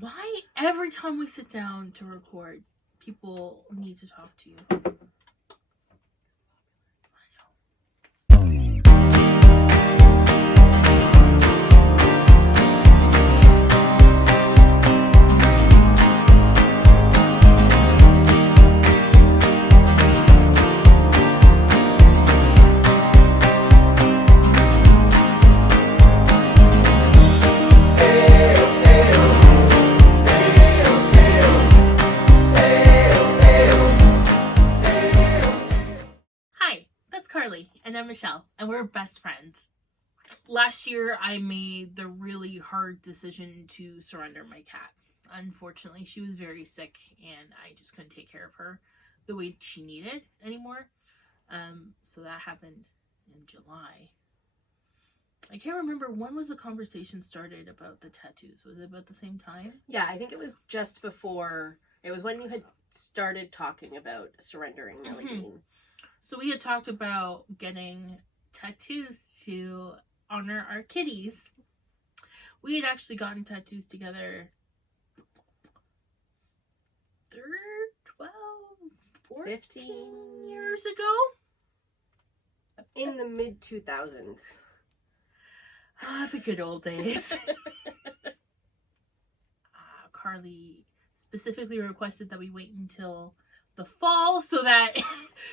Why every time we sit down to record, people need to talk to you? Carleigh, and I'm Michelle, and we're best friends. Last year, I made the really hard decision to surrender my cat. Unfortunately, she was very sick, and I just couldn't take care of her the way she needed anymore. So that happened in July. I can't remember, when was the conversation started about the tattoos? Was it about the same time? Yeah, I think it was just before. It was when you had started talking about surrendering Millie Bean. So we had talked about getting tattoos to honor our kitties. We had actually gotten tattoos together 12, 14 15 years ago. In the mid-2000s. The good old days. Carleigh specifically requested that we wait until the fall so that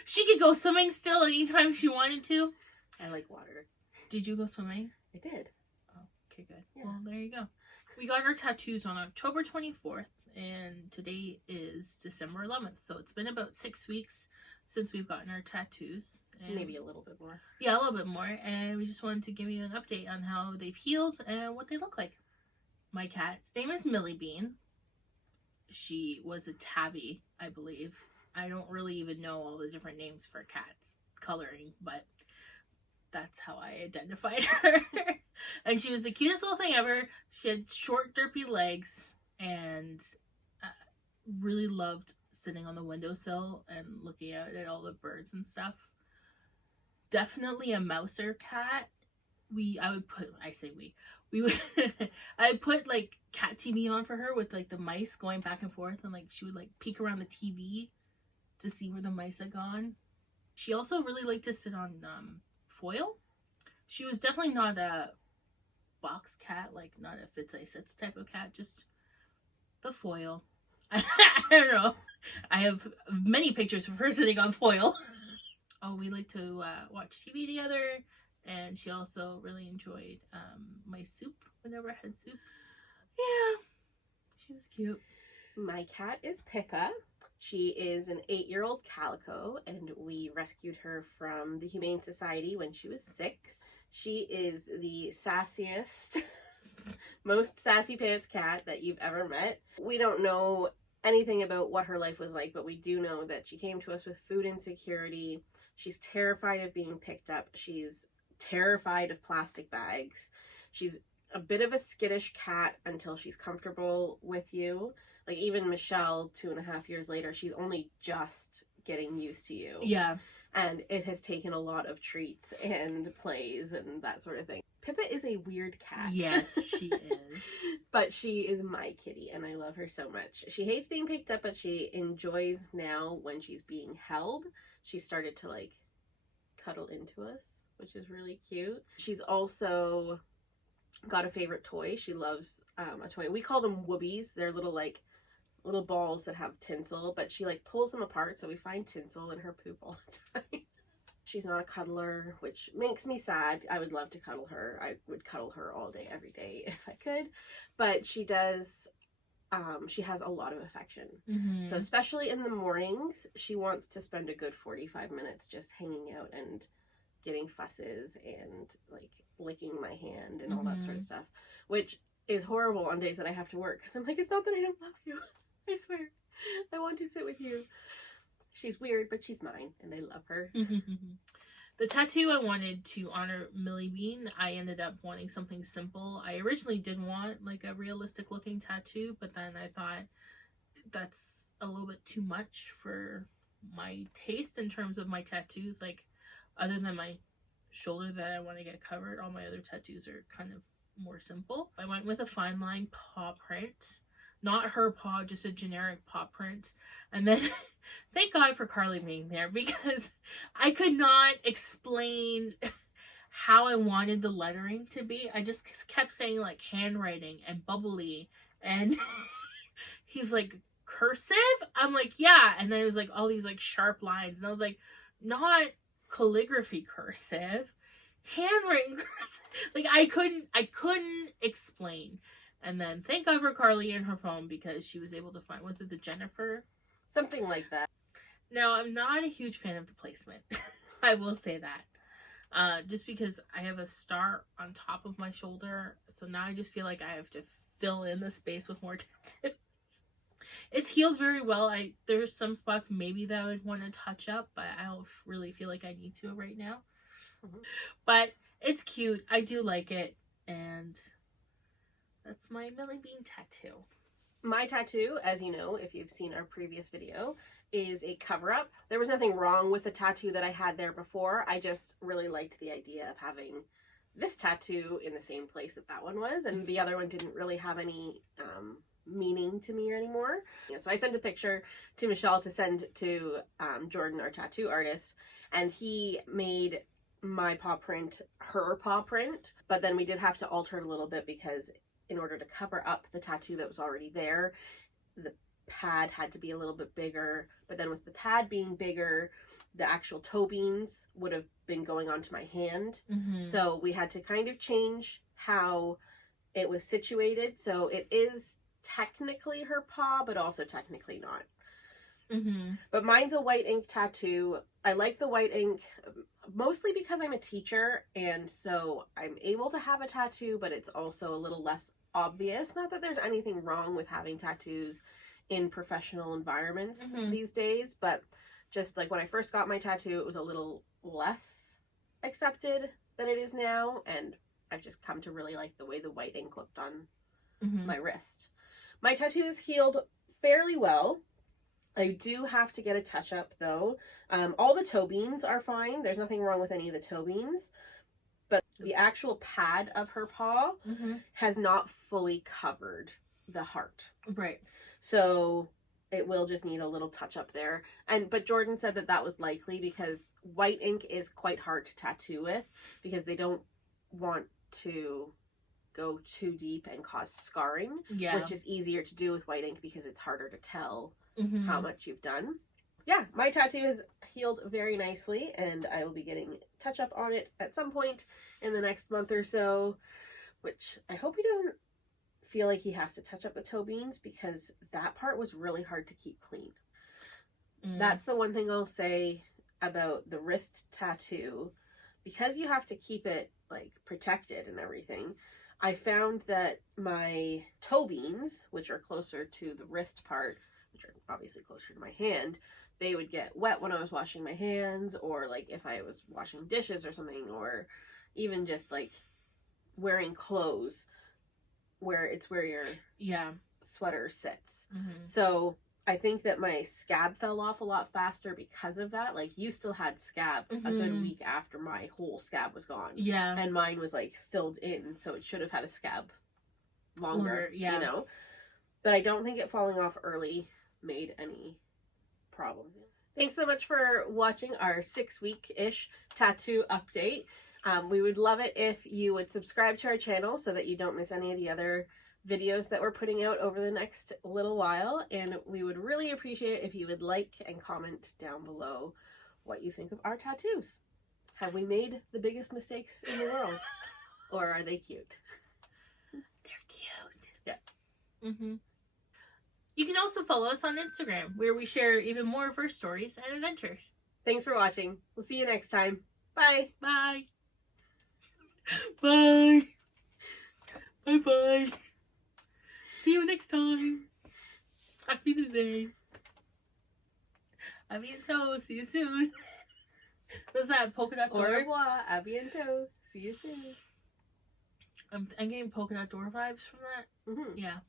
she could go swimming still anytime she wanted to. I like water. Did you go swimming? I did. Oh, okay, good. Yeah. Well, there you go. We got our tattoos on October 24th, and today is December 11th. So it's been about 6 weeks since we've gotten our tattoos. And maybe a little bit more. Yeah, a little bit more. And we just wanted to give you an update on how they've healed and what they look like. My cat's name is Millie Bean. She was a tabby, I believe. I don't really even know all the different names for cats coloring, but that's how I identified her. And she was the cutest little thing ever. She had short, derpy legs and really loved sitting on the windowsill and looking out at all the birds and stuff. Definitely a mouser cat. I would put like cat TV on for her with like the mice going back and forth, and like she would like peek around the TV to see where the mice had gone. She also really liked to sit on foil. She was definitely not a box cat, like not a Fitz I Sits type of cat, just the foil. I don't know. I have many pictures of her sitting on foil. Oh, we like to watch TV together, and she also really enjoyed my soup whenever I had soup. Yeah, she was cute. My cat is Pippa. She is an 8-year-old calico, and we rescued her from the Humane Society when she was 6. She is the sassiest, most sassy pants cat that you've ever met. We don't know anything about what her life was like, but we do know that she came to us with food insecurity. She's terrified of being picked up. She's terrified of plastic bags. She's a bit of a skittish cat until she's comfortable with you. Like, even Michelle, 2.5 years later, she's only just getting used to you. Yeah. And it has taken a lot of treats and plays and that sort of thing. Pippa is a weird cat. Yes, she is. But she is my kitty, and I love her so much. She hates being picked up, but she enjoys now when she's being held. She started to, like, cuddle into us, which is really cute. She's also got a favorite toy. She loves a toy. We call them whoobies. They're little balls that have tinsel, but she like pulls them apart, so we find tinsel in her poop all the time. She's not a cuddler, which makes me sad. I would love to cuddle her. I would cuddle her all day, every day if I could. But she does, she has a lot of affection. Mm-hmm. So especially in the mornings, she wants to spend a good 45 minutes just hanging out and getting fusses and like licking my hand and all that sort of stuff, which is horrible on days that I have to work, because I'm like, it's not that I don't love you. I swear. I want to sit with you. She's weird, but she's mine, and I love her. The tattoo I wanted to honor Millie Bean, I ended up wanting something simple. I originally did want like a realistic looking tattoo, but then I thought that's a little bit too much for my taste in terms of my tattoos. Like, other than my shoulder that I want to get covered, all my other tattoos are kind of more simple. I went with a fine line paw print. not her paw, just a generic paw print. And then thank God for Carleigh being there, because I could not explain how I wanted the lettering to be. I just kept saying like handwriting and bubbly, and he's like, cursive? I'm like, yeah. And then it was like all these like sharp lines, and I was like, not calligraphy cursive, handwritten cursive. Like I couldn't explain. And then thank God for Carleigh and her phone, because she was able to find, was it the Jennifer? Something like that. Now, I'm not a huge fan of the placement. I will say that. Just because I have a star on top of my shoulder, so now I just feel like I have to fill in the space with more tattoos. It's healed very well. There's some spots maybe that I would want to touch up, but I don't really feel like I need to right now. Mm-hmm. But it's cute. I do like it, and that's my Millie Bean tattoo. My tattoo, as you know, if you've seen our previous video, is a cover-up. There was nothing wrong with the tattoo that I had there before. I just really liked the idea of having this tattoo in the same place that one was, and the other one didn't really have any meaning to me anymore. So I sent a picture to Michelle to send to Jordan, our tattoo artist, and he made my paw print her paw print, but then we did have to alter it a little bit, because in order to cover up the tattoo that was already there, the pad had to be a little bit bigger, but then with the pad being bigger, the actual toe beans would have been going onto my hand. Mm-hmm. So we had to kind of change how it was situated. So it is technically her paw, but also technically not. Mm-hmm. But mine's a white ink tattoo. I like the white ink mostly because I'm a teacher, and so I'm able to have a tattoo, but it's also a little less obvious. Not that there's anything wrong with having tattoos in professional environments these days, but just like when I first got my tattoo, it was a little less accepted than it is now, and I've just come to really like the way the white ink looked on my wrist. My tattoo is healed fairly well. I do have to get a touch-up, though. All the toe beans are fine. There's nothing wrong with any of the toe beans. But the actual pad of her paw has not fully covered the heart. Right. So it will just need a little touch-up there. But Jordan said that was likely because white ink is quite hard to tattoo with, because they don't want to go too deep and cause scarring, which is easier to do with white ink because it's harder to tell how much you've done. Yeah, my tattoo has healed very nicely, and I will be getting touch up on it at some point in the next month or so, which I hope he doesn't feel like he has to touch up the toe beans, because that part was really hard to keep clean. That's the one thing I'll say about the wrist tattoo, because you have to keep it like protected and everything. I found that my toe beans, which are closer to the wrist part, which are obviously closer to my hand, they would get wet when I was washing my hands, or like if I was washing dishes or something, or even just like wearing clothes where your sweater sits. So I think that my scab fell off a lot faster because of that. Like, you still had scab a good week after my whole scab was gone. Yeah. And mine was like filled in, so it should have had a scab longer, you know? But I don't think it falling off early made any problems. Thanks so much for watching our 6-week-ish tattoo update. We would love it if you would subscribe to our channel so that you don't miss any of the other videos that we're putting out over the next little while, and we would really appreciate it if you would like and comment down below what you think of our tattoos. Have we made the biggest mistakes in the world? Or are they cute? They're cute. Yeah. You can also follow us on Instagram, where we share even more of our stories and adventures. Thanks for watching. We'll see you next time. Bye. Bye. Bye. Bye-bye. See you next time. Happy Tuesday. A bientôt. See you soon. What's that? Polka dot door? Au revoir. A bientôt. See you soon. I'm getting polka dot door vibes from that. Yeah.